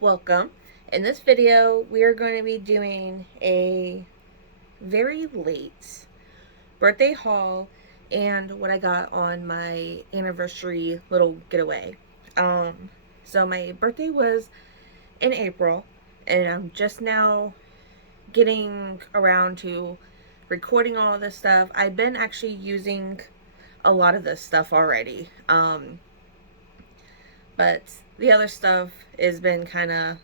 Welcome. In this video, we are going to be doing a very late birthday haul and what I got on my anniversary little getaway. Um, so my birthday was in April, and I'm just now getting around to recording all of this stuff. I've been actually using a lot of this stuff already. But the other stuff has been kind of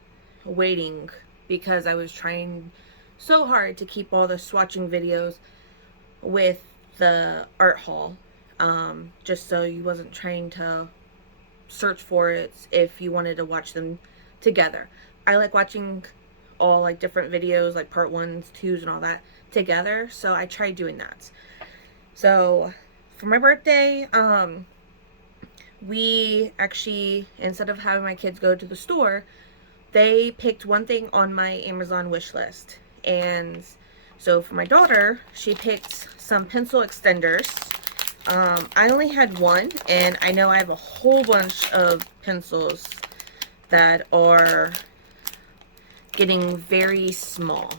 waiting because I was trying so hard to keep all the swatching videos with the art haul, just so you wasn't trying to search for it if you wanted to watch them together. I like watching all like different videos, like part ones, twos, and all that together, so I tried doing that. So for my birthday, we actually, instead of having my kids go to the store, they picked one thing on my Amazon wish list. And so for my daughter, she picked some pencil extenders. I only had one, and I know I have a whole bunch of pencils that are getting very small.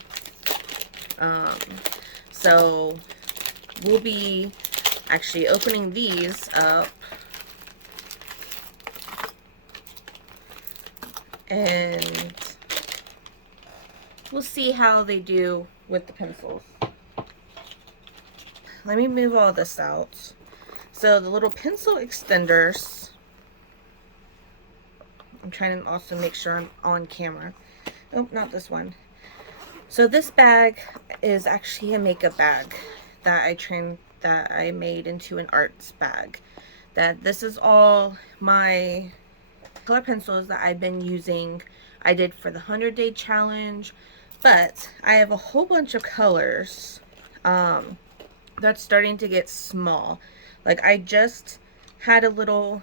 Um, so we'll be actually opening these up, and we'll see how they do with the pencils. Let me move all this out. So the little pencil extenders, I'm trying to also make sure I'm on camera. Oh, not this one. So this bag is actually a makeup bag that I made into an arts bag. This is all my color pencils that I've been using. I did for the 100-day challenge, but I have a whole bunch of colors that's starting to get small. Like I just had a little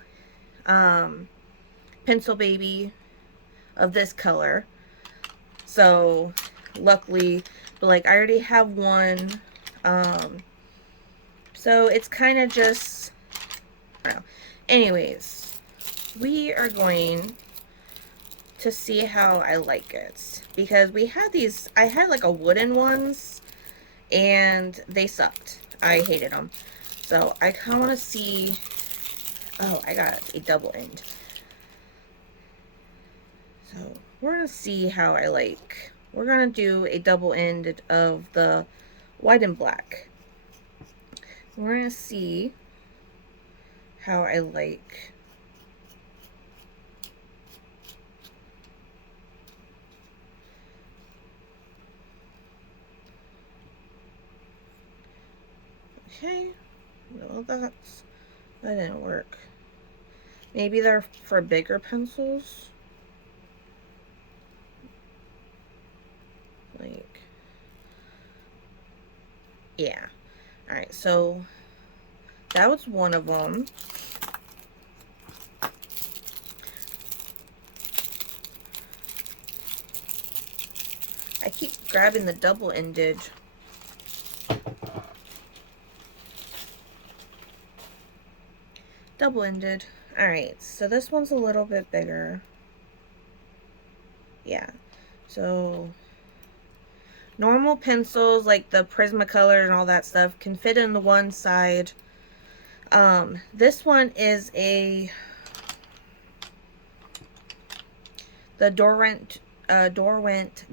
pencil baby of this color, so luckily, but like I already have one, so it's kind of just, I don't know. Anyways, we are going to see how I like it, because we had these, I had like a wooden ones and they sucked. I hated them. So I kind of want to see, oh, I got a double end. So we're going to see how I like. We're going to do a double end of the white and black. We're going to see how I like. Okay, well that didn't work. Maybe they're for bigger pencils. Like, yeah. Alright, so that was one of them. I keep grabbing the double-ended. Double-ended. Alright, so this one's a little bit bigger. Yeah. So normal pencils like the Prismacolor and all that stuff can fit in the one side. This one is the Dorwent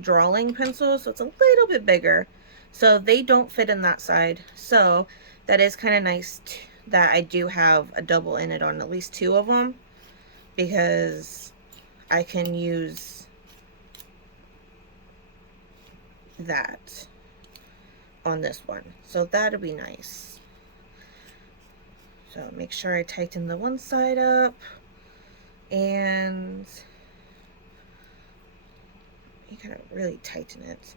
drawing pencil, so it's a little bit bigger. So they don't fit in that side. So that is kind of nice that I do have a double in it on at least two of them, because I can use that on this one. So that'll be nice. So make sure I tighten the one side up, and you gotta really tighten it.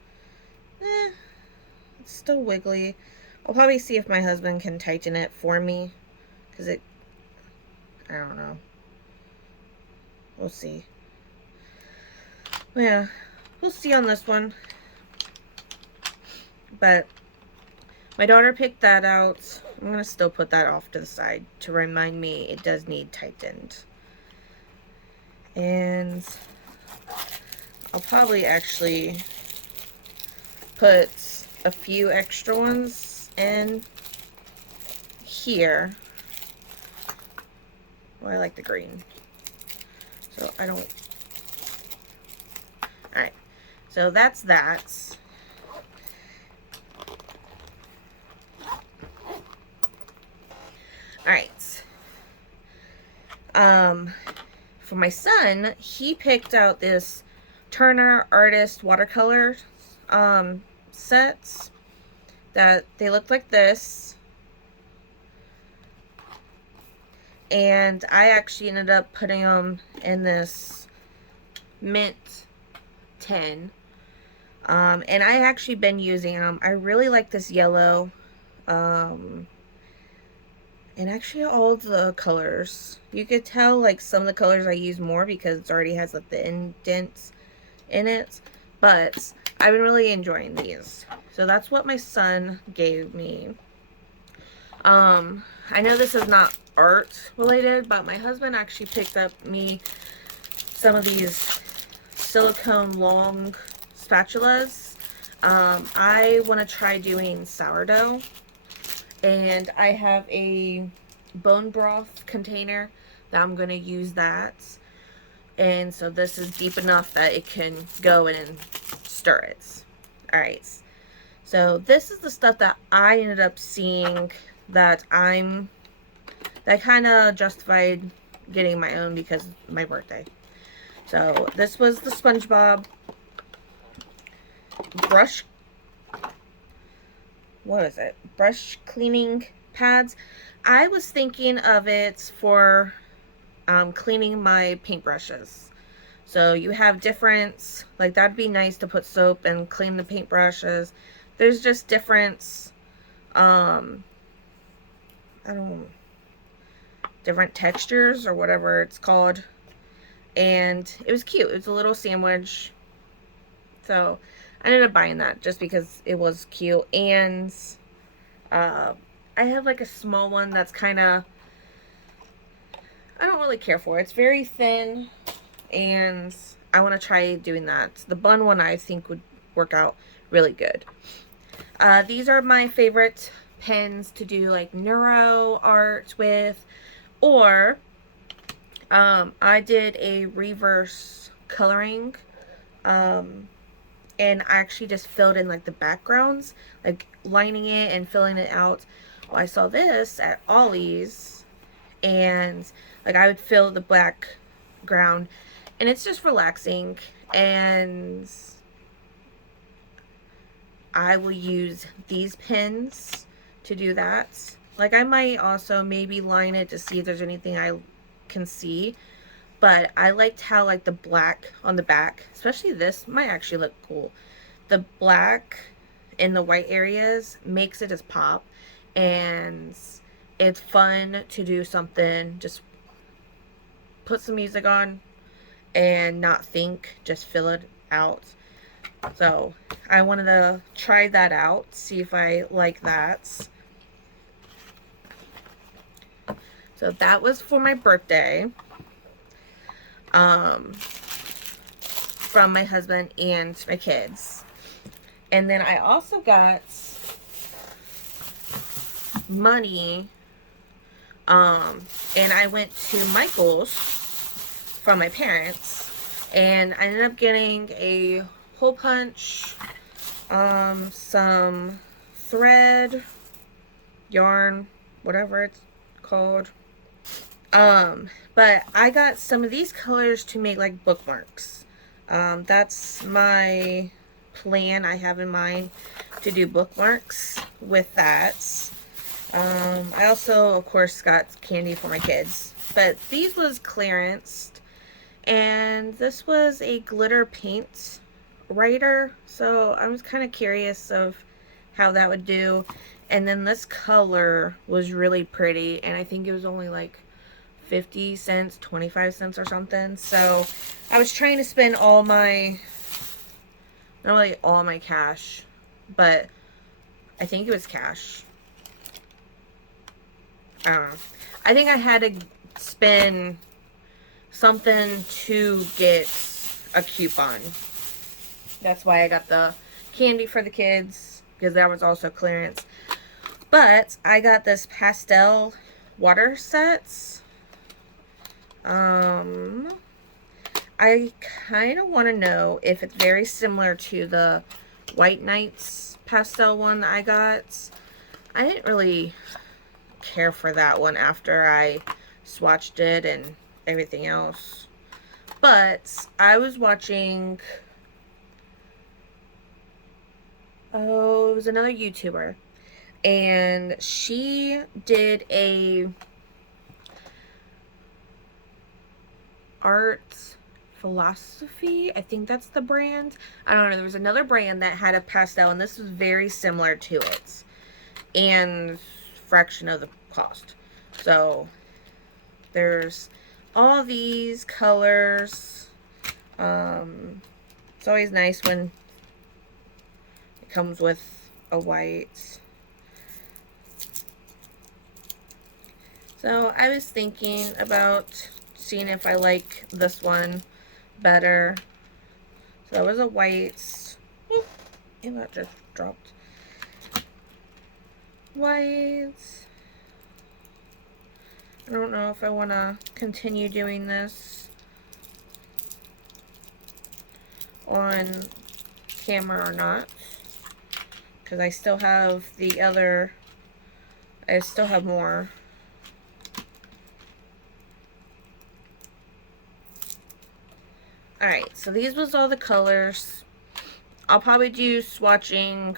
It's still wiggly. I'll probably see if my husband can tighten it for me, because I don't know. We'll see. Yeah, we'll see on this one. But my daughter picked that out. I'm going to still put that off to the side to remind me it does need tightened. And probably actually put a few extra ones in here. Well, I like the green, so I don't. Alright, so that's that. Alright. For my son, he picked out this Turner Artist watercolor sets that they look like this. And I actually ended up putting them in this mint tin. And I actually been using them. I really like this yellow. And actually all the colors. You could tell like some of the colors I use more because it already has like the indents in it. But I've been really enjoying these. So that's what my son gave me. I know this is not art related, but my husband actually picked up me some of these silicone long spatulas. I want to try doing sourdough, and I have a bone broth container that I'm going to use that. And so this is deep enough that it can go in and stir it. Alright, so this is the stuff that I ended up seeing that kind of justified getting my own because of my birthday. So this was the SpongeBob brush, what is it? Brush cleaning pads. I was thinking of it for cleaning my paintbrushes. So you have different, like that'd be nice to put soap and clean the paintbrushes. There's just different, different textures or whatever it's called. And it was cute. It was a little sandwich. So I ended up buying that just because it was cute. And I have like a small one that's kind of, I don't really care for. It's very thin and I want to try doing that. The bun one I think would work out really good. These are my favorite pens to do like neuro art with, or I did a reverse coloring, and I actually just filled in like the backgrounds, like lining it and filling it out. Well, I saw this at Ollie's, and like I would fill the background, and it's just relaxing, and I will use these pens to do that. Like I might also maybe line it to see if there's anything I can see, but I liked how like the black on the back, especially this might actually look cool. The black in the white areas makes it just pop, and it's fun to do something, just put some music on and not think, just fill it out. So I wanted to try that out, see if I like that. So that was for my birthday, from my husband and my kids. And then I also got money, and I went to Michael's from my parents, and I ended up getting a hole punch, some thread, yarn, whatever it's called. But I got some of these colors to make like bookmarks. That's my plan. I have in mind to do bookmarks with that. I also, of course, got candy for my kids. But these was clearanced. And this was a glitter paint writer. So I was kind of curious of how that would do. And then this color was really pretty. And I think it was only like 50 cents, 25 cents or something. So I was trying to spend all my, not really all my cash, but I think it was cash. I don't know. I think I had to spend something to get a coupon. That's why I got the candy for the kids, because that was also clearance. But I got this pastel water sets. I kind of want to know if it's very similar to the White Nights pastel one that I got. I didn't really care for that one after I swatched it and everything else. But I was watching, oh, it was another YouTuber, and she did a art philosophy, I think that's the brand. I don't know, there was another brand that had a pastel, and this was very similar to it, and fraction of the cost. So there's all these colors. It's always nice when it comes with a white. So I was thinking about seeing if I like this one better. So that was a white. And that just dropped. White. I don't know if I want to continue doing this on camera or not, because I still have the other, I still have more. Alright, so these was all the colors. I'll probably do swatching.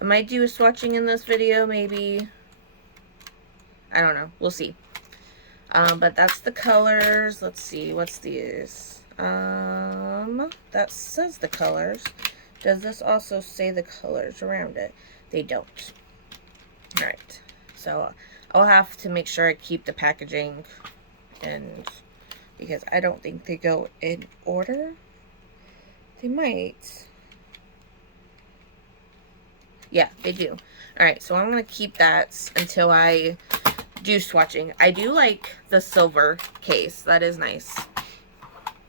I might do a swatching in this video, maybe. I don't know. We'll see. But that's the colors. Let's see. What's these? That says the colors. Does this also say the colors around it? They don't. Alright. So I'll have to make sure I keep the packaging, and because I don't think they go in order. They might. Yeah, they do. Alright, so I'm going to keep that until I do swatching. I do like the silver case. That is nice.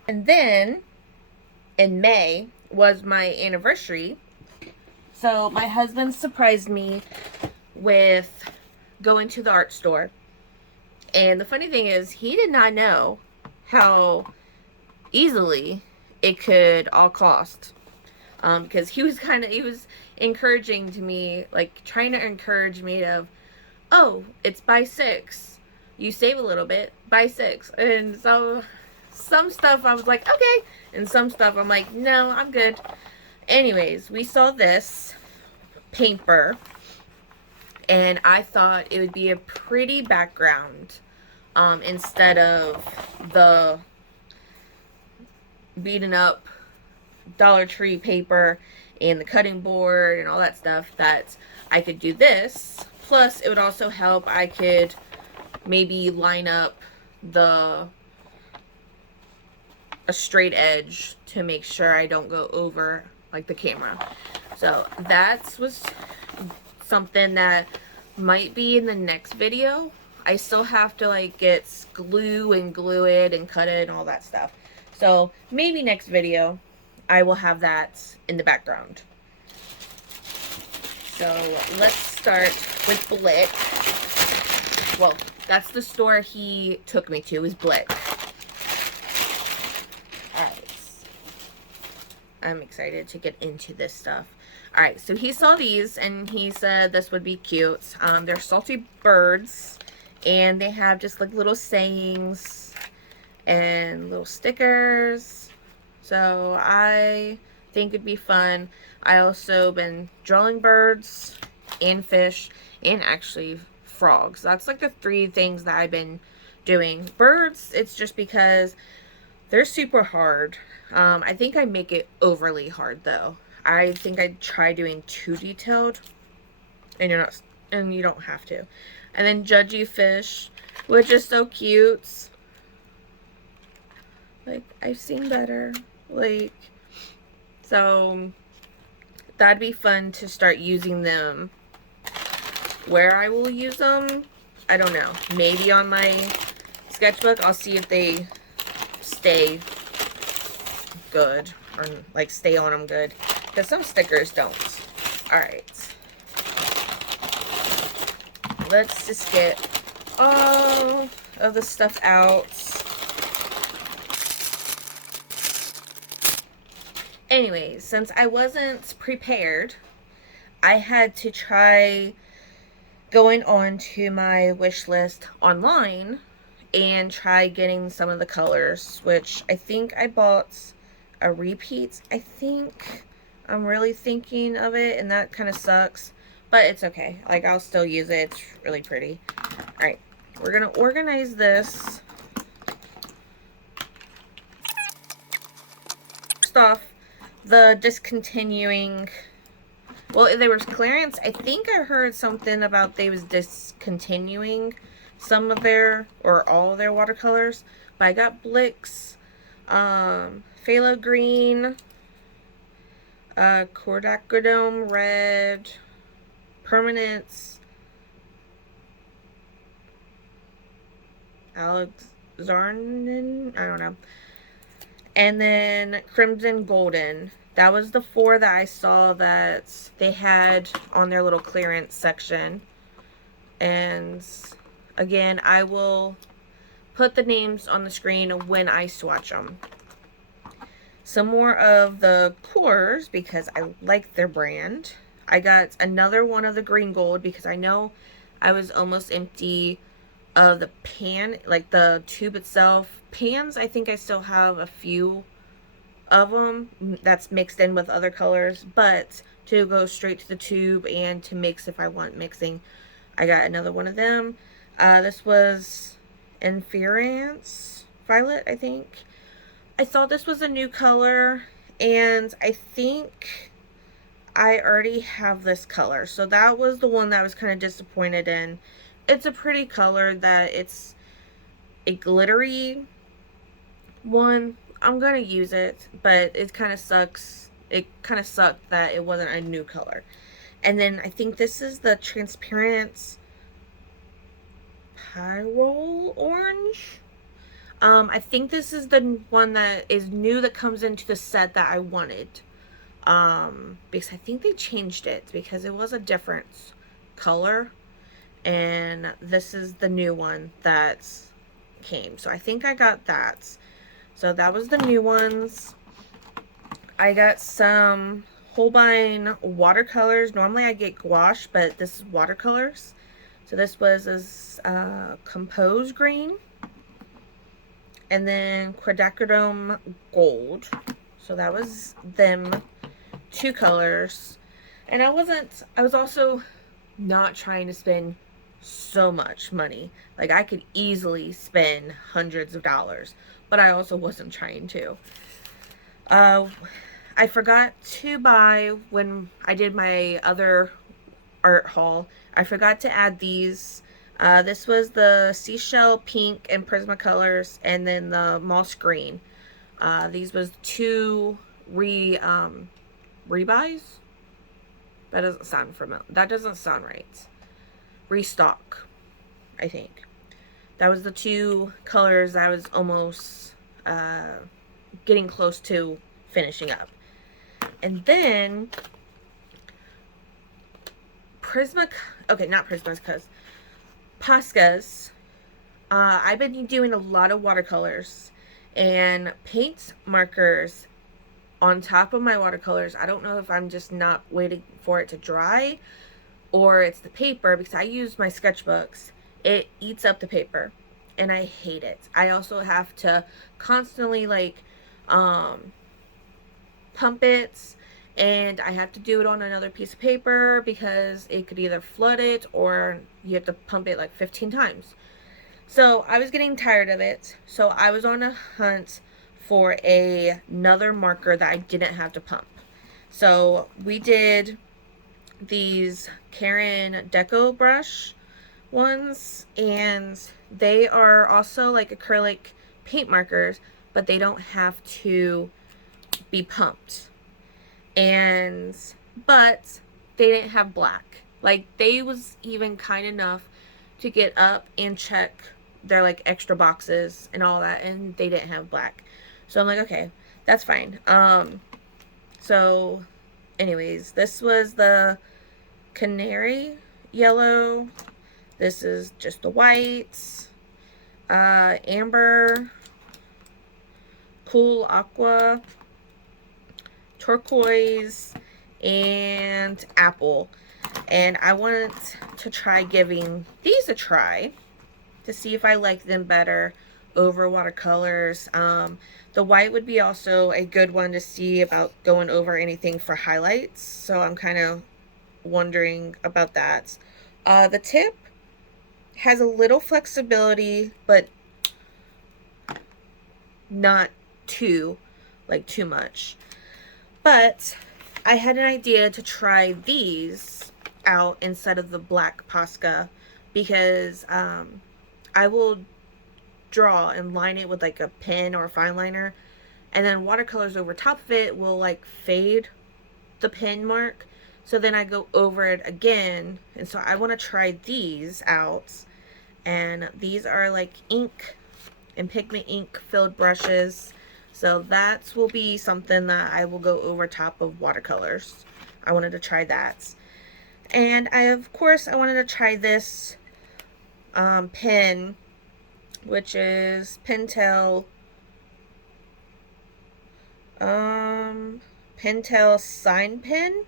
And then, in May, was my anniversary. So, my husband surprised me with going to the art store. And the funny thing is, he did not know how easily it could all cost. Because he was encouraging to me, like trying to encourage me of, oh, it's buy 6. You save a little bit, buy 6. And so some stuff I was like, okay. And some stuff I'm like, no, I'm good. Anyways, we saw this paper, and I thought it would be a pretty background, instead of the beaten up Dollar Tree paper and the cutting board and all that stuff, that I could do this. Plus, it would also help. I could maybe line up a straight edge to make sure I don't go over like the camera. So that was something that might be in the next video. I still have to like get glue and glue it and cut it and all that stuff. So maybe next video I will have that in the background. So let's start with Blick. Well, that's the store he took me to, is Blick. Alright. I'm excited to get into this stuff. Alright, so he saw these and he said this would be cute. They're salty birds, and they have just like little sayings and little stickers. So I think it'd be fun. I also been drawing birds and fish and actually frogs. That's like the 3 things that I've been doing. Birds, it's just because they're super hard. I think I make it overly hard though. I think I try doing too detailed, and you don't have to. And then judgy fish, which is so cute. Like, I've seen better. Like, so that'd be fun to start using them. Where I will use them, I don't know. Maybe on my sketchbook. I'll see if they stay good, or like stay on them good, because some stickers don't. Alright, let's just get all of the stuff out. Anyways, since I wasn't prepared, I had to try going on to my wish list online and try getting some of the colors, which I think I bought a repeat. I think I'm really thinking of it, and that kind of sucks, but it's okay. Like, I'll still use it. It's really pretty. All right, we're gonna organize this. First off, the discontinuing, well, there was clearance. I think I heard something about they was discontinuing some of their, or all of their watercolors, but I got Blick's Phthalo Green, Quadacridome Red, Permanence, Alexarnin, I don't know, and then Crimson Golden. That was the 4 that I saw that they had on their little clearance section. And again, I will put the names on the screen when I swatch them. Some more of the cores, because I like their brand. I got another one of the green gold because I know I was almost empty of the pan, like the tube itself. Pans, I think I still have a few of them that's mixed in with other colors, but to go straight to the tube and to mix if I want mixing, I got another one of them. This was Inference Violet, I think. I thought this was a new color, and I think I already have this color, so that was the one that I was kind of disappointed in. It's a pretty color, that it's a glittery one. I'm gonna use it, but it kind of sucks. It kind of sucked that it wasn't a new color. And then I think this is the transparent Pyrrole Orange. I think this is the one that is new that comes into the set that I wanted. Because I think they changed it because it was a different color. And this is the new one that came. So I think I got that. So that was the new ones. I got some Holbein watercolors. Normally I get gouache, but this is watercolors. So this was Compose Green. And then Quadacridome Gold. So that was them 2 colors. And I was also not trying to spend so much money. Like, I could easily spend hundreds of dollars, but I also wasn't trying to. I forgot to buy, when I did my other art haul, I forgot to add these. This was the Seashell Pink and Prismacolors, and then the Moss Green. These was 2 rebuys. That doesn't sound familiar. That doesn't sound right. Restock, I think. That was the 2 colors I was almost getting close to finishing up. And then not Prisma's, Posca's. I've been doing a lot of watercolors and paint markers on top of my watercolors. I don't know if I'm just not waiting for it to dry or it's the paper, because I use my sketchbooks. It eats up the paper and I hate it. I also have to constantly pump it, and I have to do it on another piece of paper because it could either flood it or you have to pump it like 15 times. So I was getting tired of it. So I was on a hunt for another marker that I didn't have to pump. So we did these Karen Deco brush ones, and they are also like acrylic paint markers, but they don't have to be pumped. But they didn't have black. Like, they was even kind enough to get up and check they're like extra boxes and all that, and they didn't have black. So I'm like, okay, that's fine. So anyways, this was the canary yellow. This is just the whites. Amber, cool aqua, turquoise, and apple. And I wanted to try giving these a try to see if I like them better over watercolors. The white would be also a good one to see about going over anything for highlights. So I'm kind of wondering about that. The tip has a little flexibility, but not too much. But I had an idea to try these out instead of the black Posca, because I will draw and line it with like a pen or a fine liner, and then watercolors over top of it will like fade the pen mark. So then I go over it again, and so I want to try these out. And these are like ink and pigment ink filled brushes. So that will be something that I will go over top of watercolors. I wanted to try that. And of course I wanted to try this pen, which is Pentel sign pen.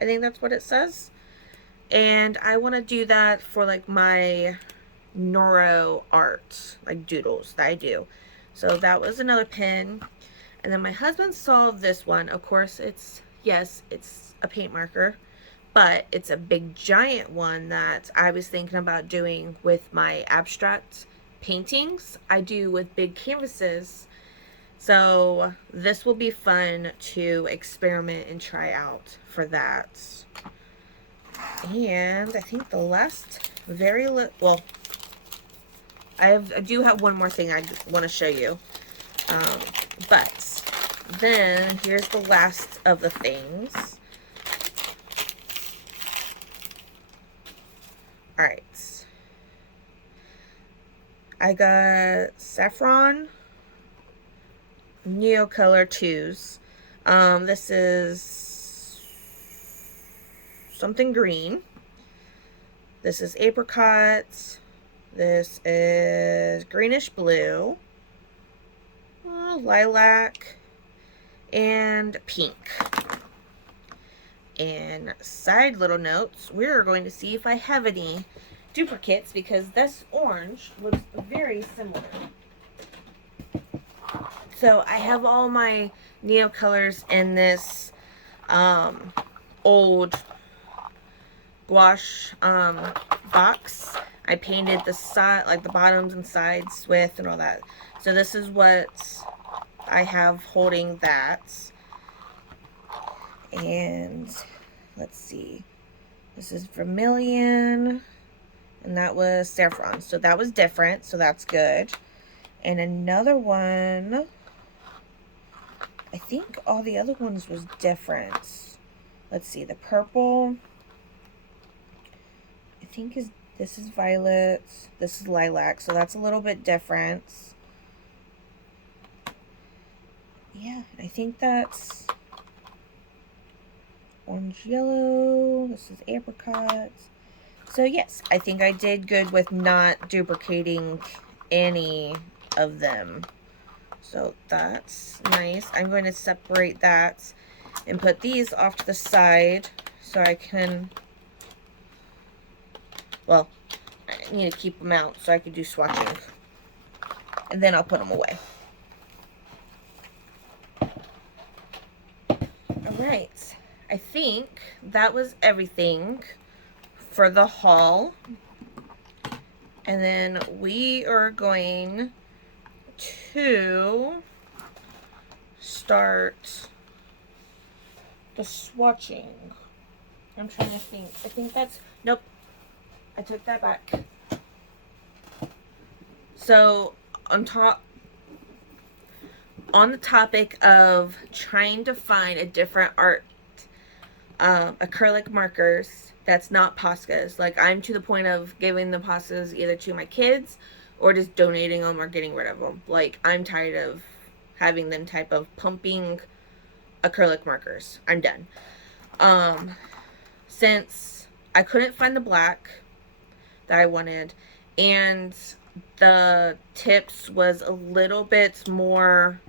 I think that's what it says. And I want to do that for like my neuro art, like doodles that I do. So that was another pen. And then my husband saw this one. Of course, it's a paint marker, but it's a big giant one that I was thinking about doing with my abstract paintings I do with big canvases. So this will be fun to experiment and try out for that. And I think the last I do have one more thing I want to show you. But then here's the last of the things. Alright. I got Saffron Neocolor 2s. This is something green. This is apricot. This is greenish blue, lilac, and pink. And side little notes, we're going to see if I have any duplicates, because this orange looks very similar. So I have all my Neocolors in this old gouache box. I painted the side, like the bottoms and sides with and all that. So this is what I have holding that. And let's see. This is vermilion, and that was saffron. So that was different, so that's good. And another one, I think all the other ones was different. Let's see, the purple, I think this is violet, this is lilac, so that's a little bit different. Yeah, I think that's orange yellow, this is apricot. So yes, I think I did good with not duplicating any of them. So that's nice. I'm going to separate that and put these off to the side so I can, well, I need to keep them out so I can do swatching. And then I'll put them away. Alright, I think that was everything for the haul. And then we are going to start the swatching. I'm trying to think. I think that's, nope, I took that back. So on the topic of trying to find a different art acrylic markers that's not Poscas. Like, I'm to the point of giving the Poscas either to my kids or just donating them or getting rid of them. Like, I'm tired of having them type of pumping acrylic markers. I'm done. Since I couldn't find the black that I wanted, and the tips was a little bit more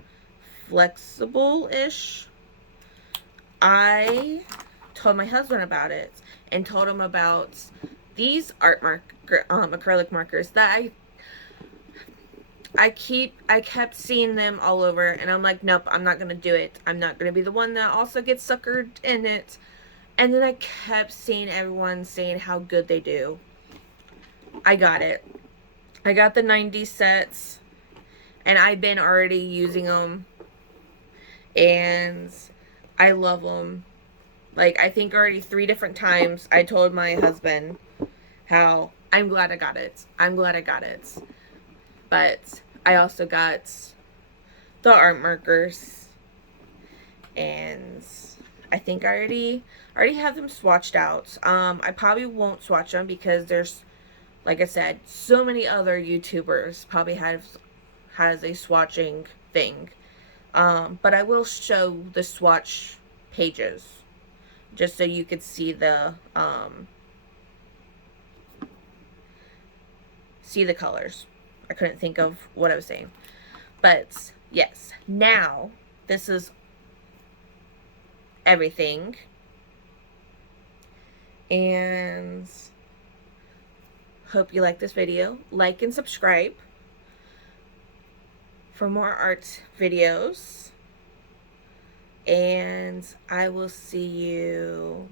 flexible-ish, I told my husband about it and told him about these acrylic markers that I kept seeing them all over, and I'm like, nope, I'm not gonna do it. I'm not gonna be the one that also gets suckered in it. And then I kept seeing everyone saying how good they do. I got it. I got the 90 sets, and I've been already using them, and I love them. Like, I think already 3 different times I told my husband how I'm glad I got it. I'm glad I got it. But I also got the art markers, and I think I already have them swatched out. I probably won't swatch them because there's, like I said, so many other YouTubers probably has a swatching thing. But I will show the swatch pages just so you could see the colors. I couldn't think of what I was saying. But yes, now this is everything. And hope you like this video. Like and subscribe for more art videos. And I will see you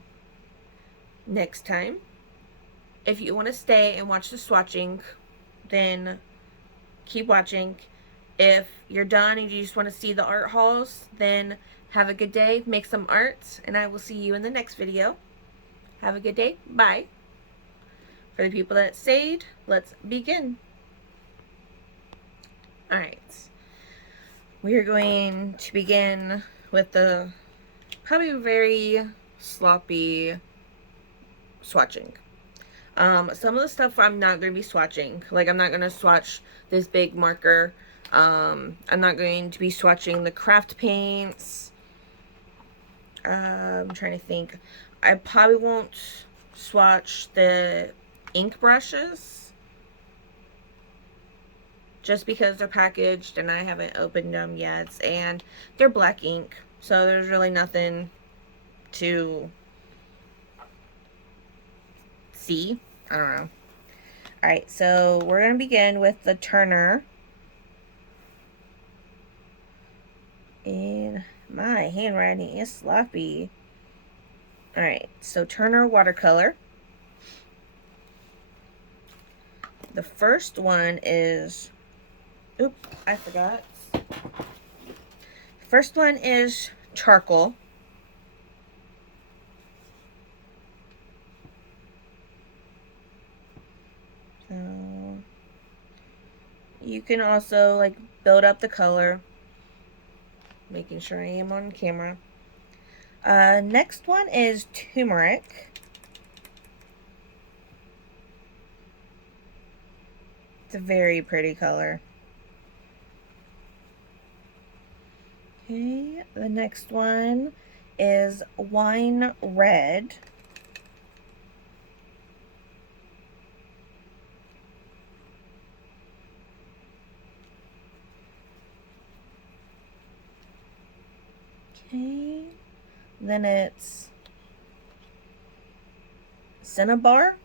next time. If you want to stay and watch the swatching, then keep watching. If you're done and you just want to see the art hauls, then have a good day, make some art, and I will see you in the next video. Have a good day. Bye. For the people that stayed, let's begin. Alright. We are going to begin with the probably very sloppy swatching. Some of the stuff I'm not going to be swatching. Like, I'm not going to swatch this big marker. I'm not going to be swatching the craft paints. I'm trying to think. I probably won't swatch the ink brushes just because they're packaged and I haven't opened them yet, and they're black ink, so there's really nothing to see. I don't know. Alright, so we're going to begin with the Turner. And my handwriting is sloppy. Alright, so Turner watercolor. The first one is, oops, I forgot. First one is charcoal. So you can also like build up the color, making sure I am on camera. Next one is turmeric. It's a very pretty color. Okay, the next one is wine red. Okay, then it's cinnabar.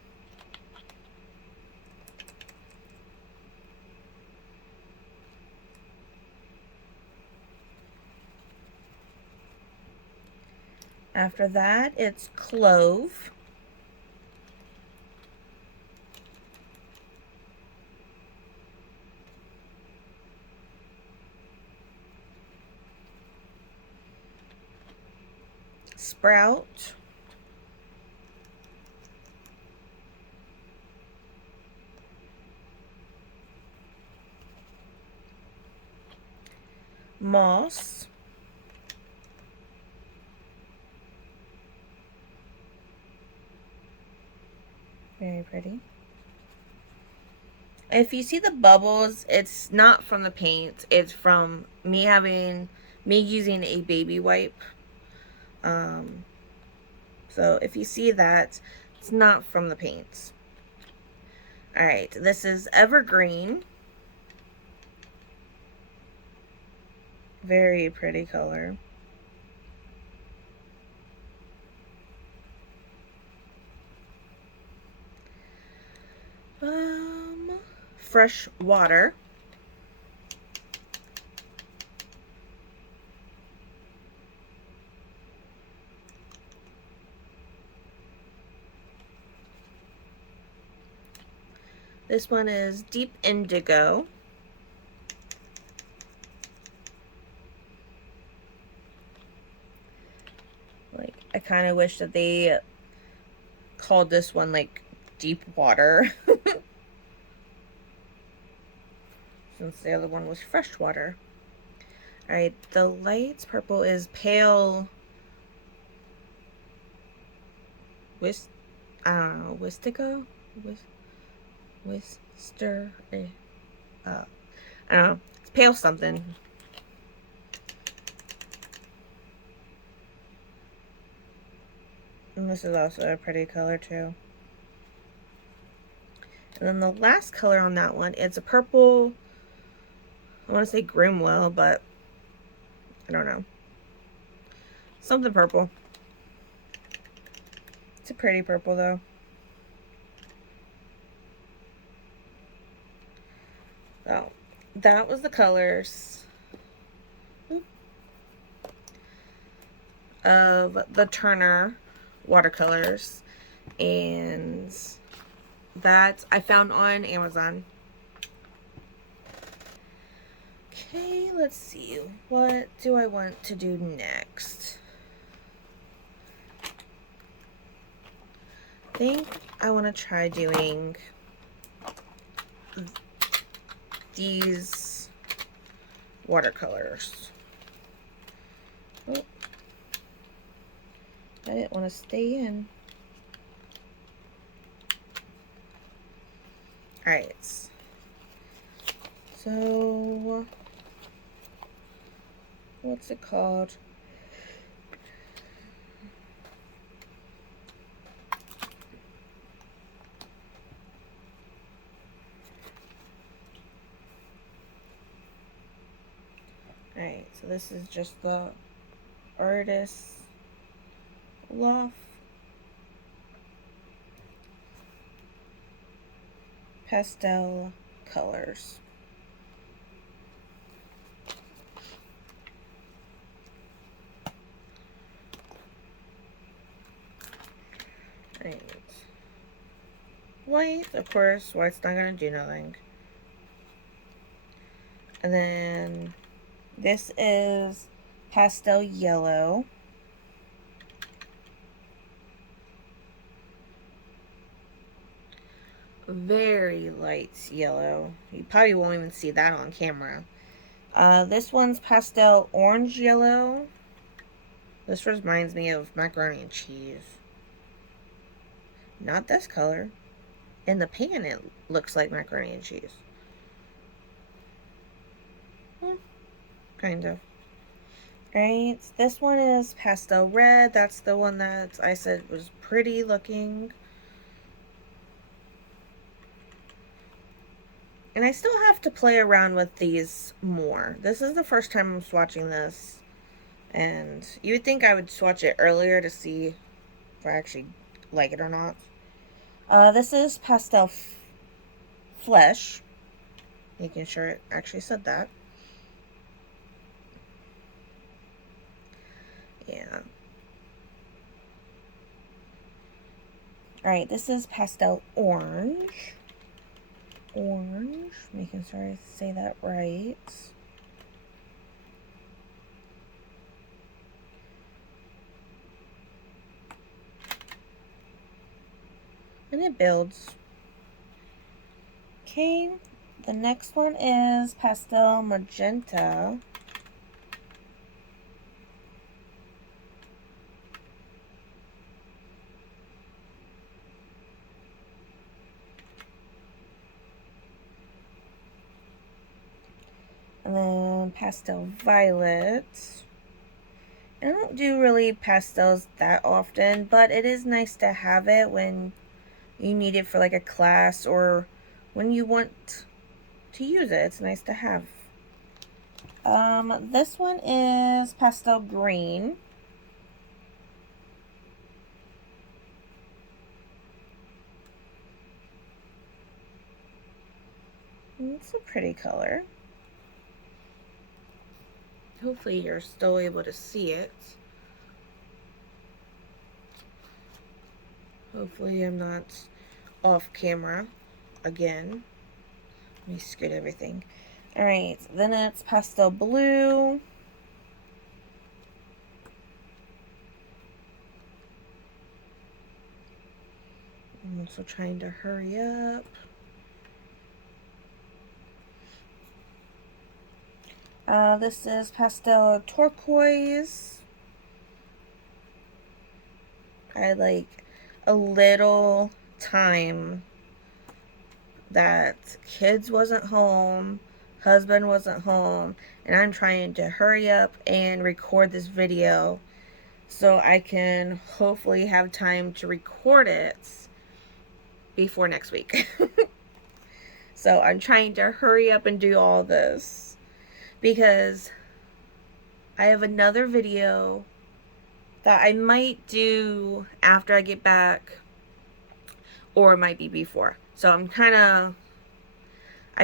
After that, it's clove. Sprout. Moss. Very pretty. If you see the bubbles, it's not from the paint. It's from me using a baby wipe. Um, so if you see that, it's not from the paint. All right, this is Evergreen. Very pretty color. Fresh water. This one is Deep Indigo. Like, I kind of wish that they called this one like Deep Water. Since the other one was fresh water. Alright, the light purple is Pale I don't know, Wistico? Wister I don't know. It's pale something. And this is also a pretty color too. And then the last color on that one, it's a purple. I want to say Grimwell, but I don't know. Something purple. It's a pretty purple though. So that was the colors of the Turner watercolors, and that I found on Amazon. Okay, let's see. What do I want to do next? I think I want to try doing these watercolors. Oh, I didn't want to stay in. Alright. So, what's it called? Alright, so this is just the Artist Loft pastel colors. Right. White, of course, white's not gonna do nothing. And then this is pastel yellow. Very light yellow. You probably won't even see that on camera. This one's pastel orange yellow. This reminds me of macaroni and cheese. Not this color. In the pan, it looks like macaroni and cheese. Kind of. Right, this one is pastel red. That's the one that I said was pretty looking. And I still have to play around with these more. This is the first time I'm swatching this. And you would think I would swatch it earlier to see if I actually like it or not. This is Pastel Flesh. Making sure it actually said that. Yeah. Alright, this is Pastel Orange. Orange. Making sure I say that right. And it builds. Okay, the next one is Pastel Magenta. And then pastel violet. I don't do really pastels that often, but it is nice to have it when you need it for like a class or when you want to use it. It's nice to have. This one is pastel green. It's a pretty color. Hopefully you're still able to see it. Hopefully I'm not off camera again. Let me scoot everything. Alright, then it's pastel blue. I'm also trying to hurry up. This is pastel turquoise. I had like a little time that kids wasn't home, husband wasn't home, and I'm trying to hurry up and record this video so I can hopefully have time to record it before next week. So I'm trying to hurry up and do all this because I have another video that I might do after I get back, or it might be before. So I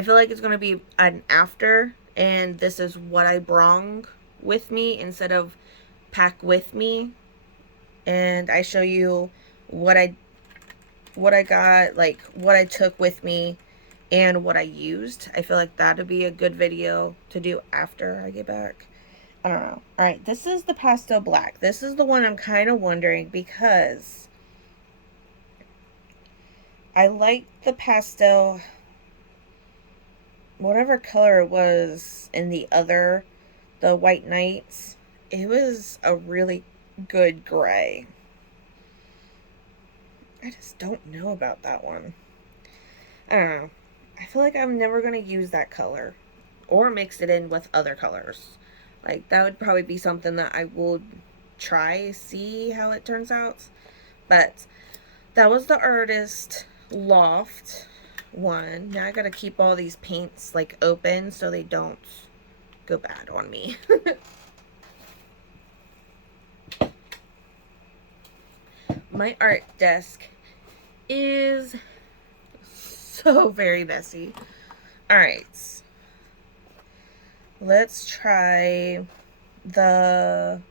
feel like it's going to be an after, and this is what I brought with me instead of pack with me. And I show you what I got, like what I took with me and what I used. I feel like that would be a good video to do after I get back. I don't know. Alright, this is the pastel black. This is the one I'm kind of wondering because I like the pastel, whatever color it was in the White Nights. It was a really good gray. I just don't know about that one. I don't know. I feel like I'm never going to use that color or mix it in with other colors. Like, that would probably be something that I would try, see how it turns out. But that was the Artist Loft one. Now I gotta keep all these paints like open so they don't go bad on me. My art desk is so very messy. Alright. Let's try the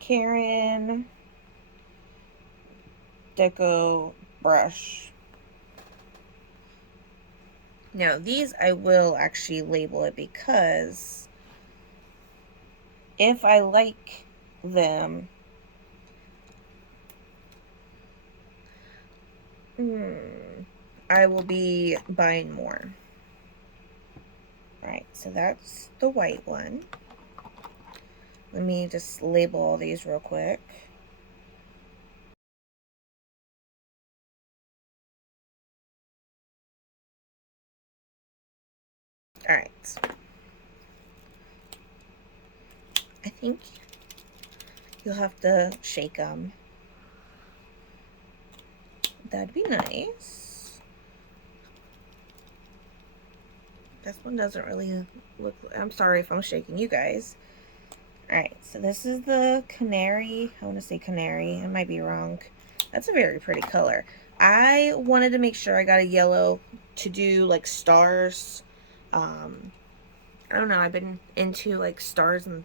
Karen Deco brush. Now these I will actually label it because if I like them, I will be buying more. Alright, so that's the white one. Let me just label all these real quick. Alright. I think you'll have to shake them. That'd be nice. This one doesn't really look... I'm sorry if I'm shaking you guys. Alright, so this is the canary. I want to say canary. I might be wrong. That's a very pretty color. I wanted to make sure I got a yellow to do like stars. I don't know. I've been into like stars and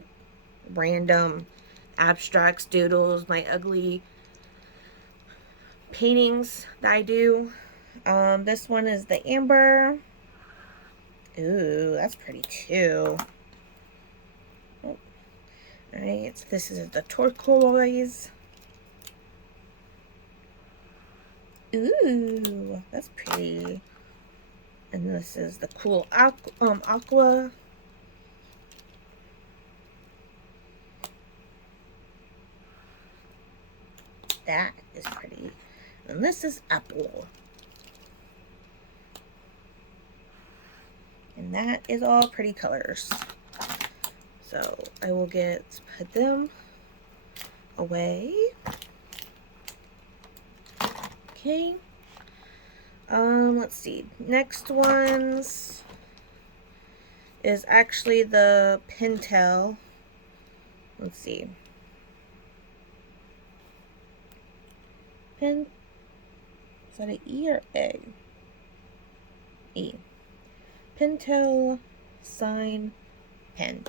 random abstracts, doodles, my ugly paintings that I do. This one is the amber. Ooh, that's pretty too. Oh. Alright, so this is the turquoise. Ooh, that's pretty. And this is the cool aqua. That is pretty. And this is apple. And that is all pretty colors. So I will put them away. Okay. Let's see. Next ones is actually the Pentel. Let's see. Is that an E or A? E. Pentel sign pen.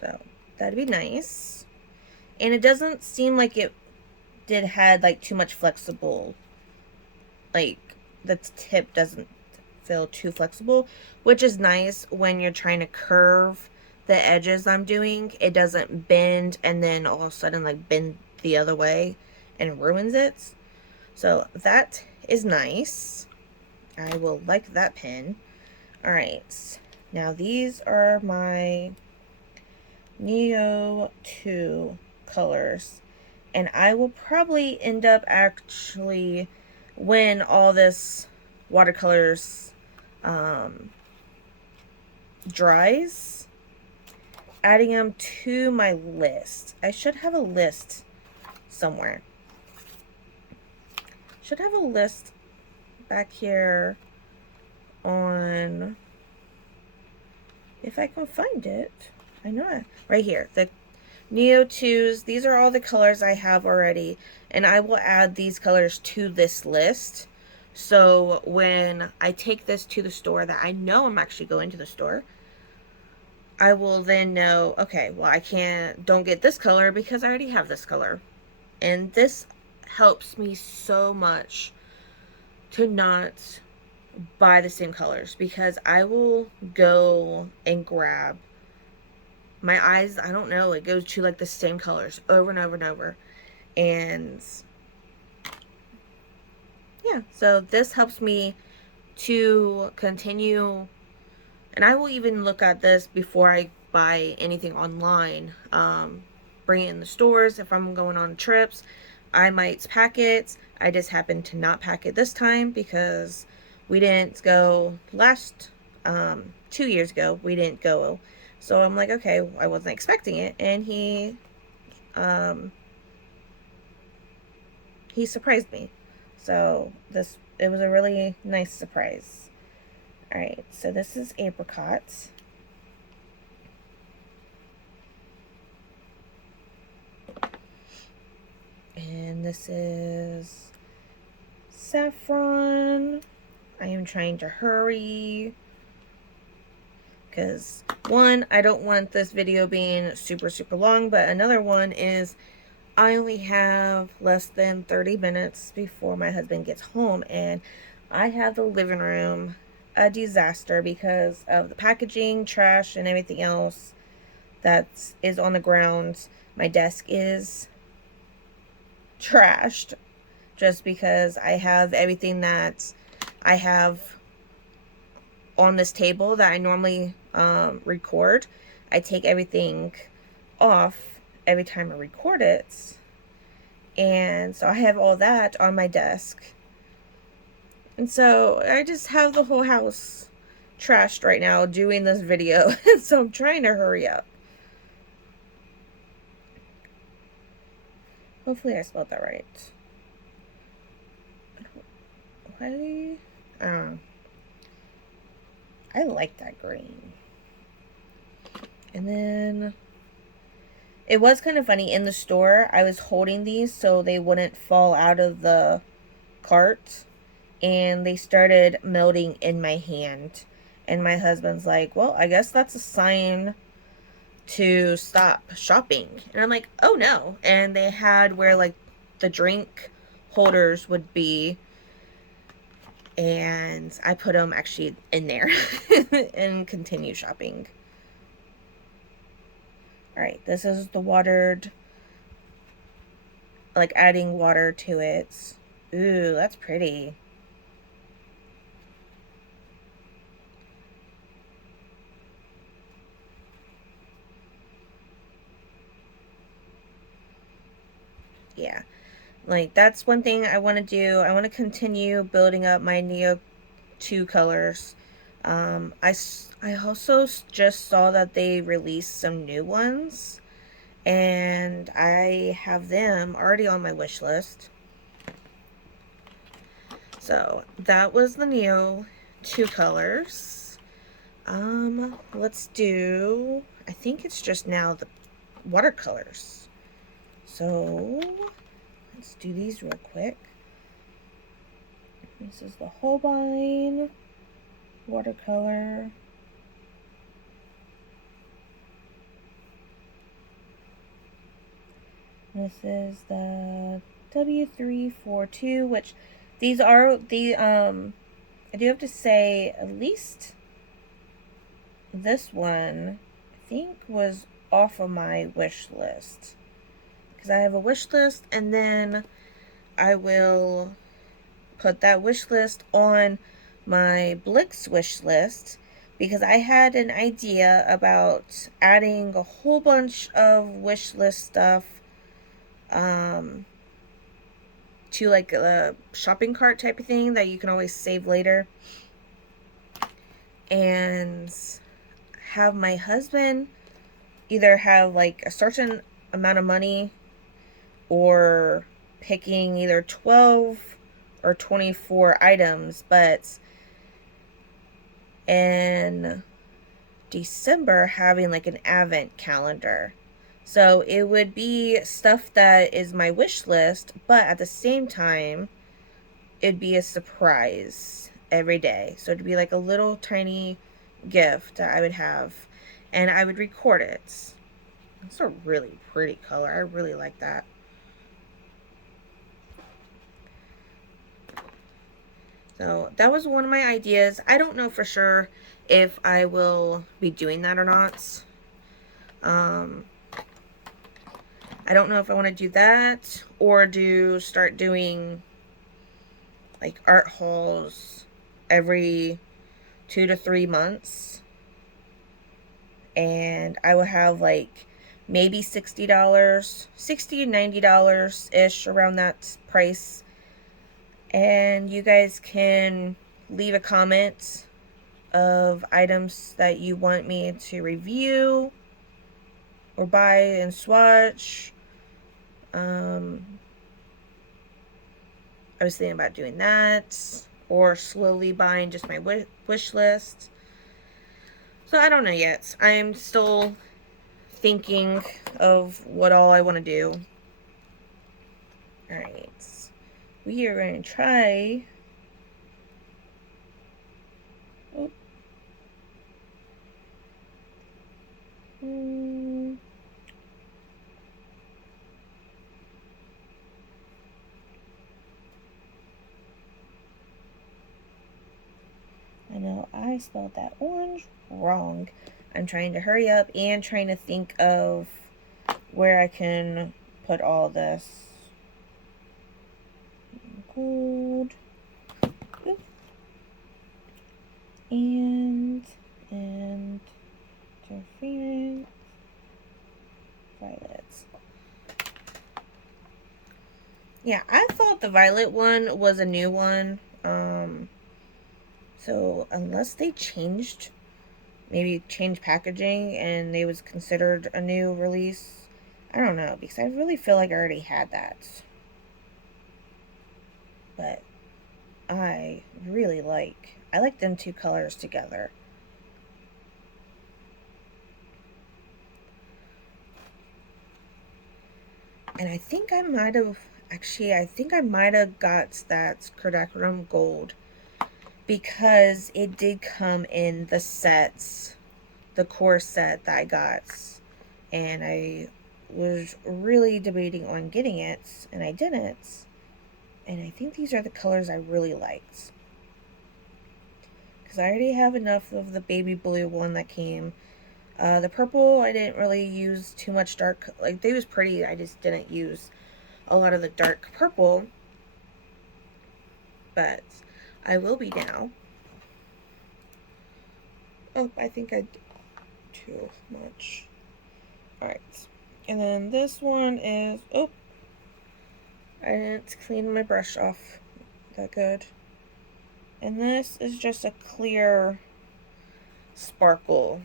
So that'd be nice. And it doesn't seem like it had like too much flexible, like the tip doesn't feel too flexible, which is nice when you're trying to curve the edges I'm doing. It doesn't bend and then all of a sudden like bend the other way and ruins it. So that is nice. I will like that pen. Alright, now these are my Neo 2 colors, and I will probably end up actually, when all this watercolors dries, adding them to my list. I should have a list somewhere. Should have a list back here on, if I can find it. I know it. Right here. The Neo 2s. These are all the colors I have already. And I will add these colors to this list. So when I take this to the store that I know I'm actually going to the store, I will then know, okay, well, don't get this color because I already have this color. And this helps me so much to not buy the same colors, because I will go and grab my eyes, I don't know, it goes to like the same colors over and over and over. And yeah, so this helps me to continue. And I will even look at this before I buy anything online. Bring it in the stores. If I'm going on trips, I might pack it. I just happened to not pack it this time because we didn't go last 2 years ago. We didn't go. So I'm like, okay, I wasn't expecting it. And he surprised me. So it was a really nice surprise. Alright, so this is apricot. And this is saffron. I am trying to hurry because one, I don't want this video being super long, but another one is I only have less than 30 minutes before my husband gets home, and I have the living room a disaster because of the packaging, trash, and everything else that is on the ground. My desk is trashed just because I have everything that I have on this table that I normally record. I take everything off every time I record it, and so I have all that on my desk, and so I just have the whole house trashed right now doing this video. So I'm trying to hurry up. Hopefully I spelled that right. Why? I like that green. And then it was kind of funny, in the store I was holding these so they wouldn't fall out of the cart, and they started melting in my hand, and my husband's like, well, I guess that's a sign to stop shopping. And I'm like, oh no. And they had where like the drink holders would be, and I put them actually in there and continue shopping. Alright, this is the watered, like adding water to it. Ooh, that's pretty. Yeah, Like, that's one thing I want to do. I want to continue building up my Neo 2 colors. I also just saw that they released some new ones, and I have them already on my wish list. So that was the Neo 2 colors. Let's do, I think it's just now the watercolors. So let's do these real quick. This is the Holbein watercolor. This is the W342, which these are I do have to say, at least this one, I think, was off of my wish list. Because I have a wish list, and then I will put that wish list on my Blix wish list, because I had an idea about adding a whole bunch of wish list stuff to like a shopping cart type of thing that you can always save later, and have my husband either have like a certain amount of money or picking either 12 or 24 items, but in December having like an Avent calendar. So it would be stuff that is my wish list, but at the same time, it'd be a surprise every day. So it'd be like a little tiny gift that I would have, and I would record it. It's a really pretty color. I really like that. So that was one of my ideas. I don't know for sure if I will be doing that or not. I don't know if I want to do that or start doing like art hauls every 2 to 3 months, and I will have like maybe $60, $60 $90 ish, around that price, and you guys can leave a comment of items that you want me to review or buy and swatch. I was thinking about doing that, or slowly buying just my wish list. So I don't know yet. I'm still thinking of what all I want to do. Alright. We are going to try... Oh. I know I spelled that orange wrong. I'm trying to hurry up and trying to think of where I can put all this. Gold. Oops. And interference. Violets. Yeah, I thought the violet one was a new one. So unless they maybe changed packaging and they was considered a new release, I don't know, because I really feel like I already had that. But I like them two colors together. And I think I might have got that Kodachrome Gold, because it did come in the sets, the core set that I got, and I was really debating on getting it, and I didn't, and I think these are the colors I really liked, because I already have enough of the baby blue one that came. The purple, I didn't really use too much dark, like, they was pretty, I just didn't use a lot of the dark purple, but I will be now. Oh, I think I did too much. Alright. And then this one is... Oh! I didn't clean my brush off that good. And this is just a clear sparkle.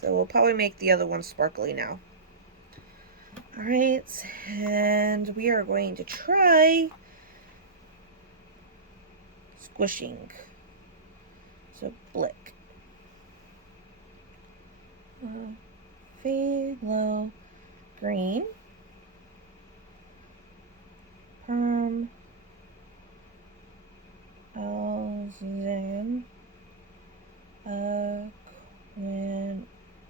So we'll probably make the other one sparkly now. Alright, and we are going to try squishing. So blick. Phthalo green. Perm. Alzan.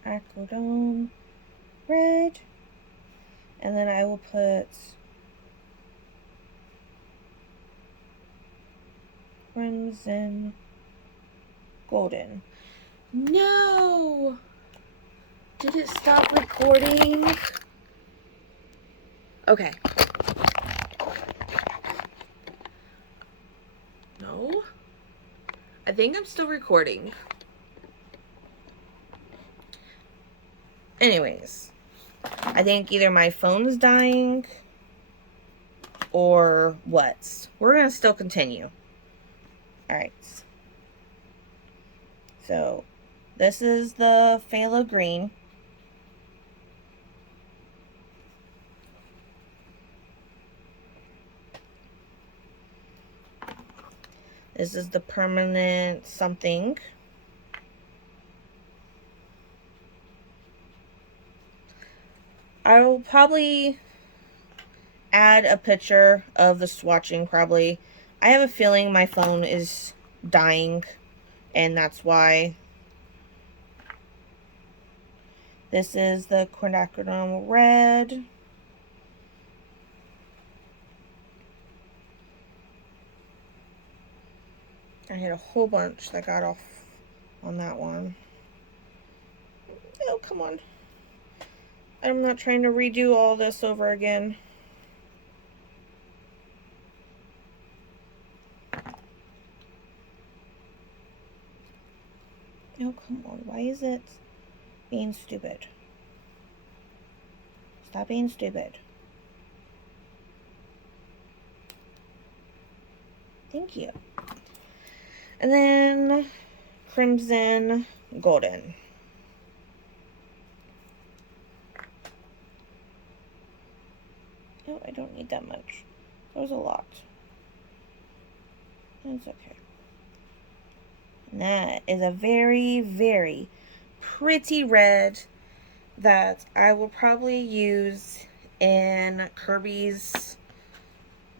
Aquadome. Red. And then I will put crimson golden. No! Did it stop recording? Okay. No? I think I'm still recording. Anyways, I think either my phone's dying or what. We're going to still continue. Alright. So, this is the phthalo green. This is the permanent something. I will probably add a picture of the swatching probably. I have a feeling my phone is dying and that's why. This is the quinacridone red. I had a whole bunch that got off on that one. Oh, come on. I'm not trying to redo all this over again. Oh, come on. Why is it being stupid? Stop being stupid. Thank you. And then crimson golden. Oh, I don't need that much. That was a lot. That's okay. And that is a very, very pretty red that I will probably use in Kirby's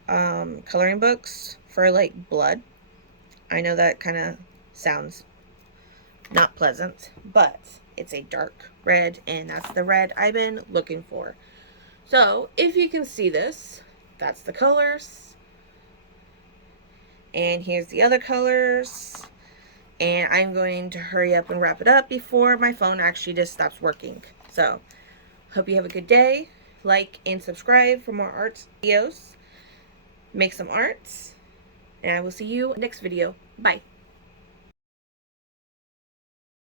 coloring books for like blood. I know that kind of sounds not pleasant, but it's a dark red and that's the red I've been looking for. So if you can see this, that's the colors. And here's the other colors. And I'm going to hurry up and wrap it up before my phone actually just stops working. So, hope you have a good day. Like and subscribe for more art videos. Make some arts. And I will see you next video. Bye.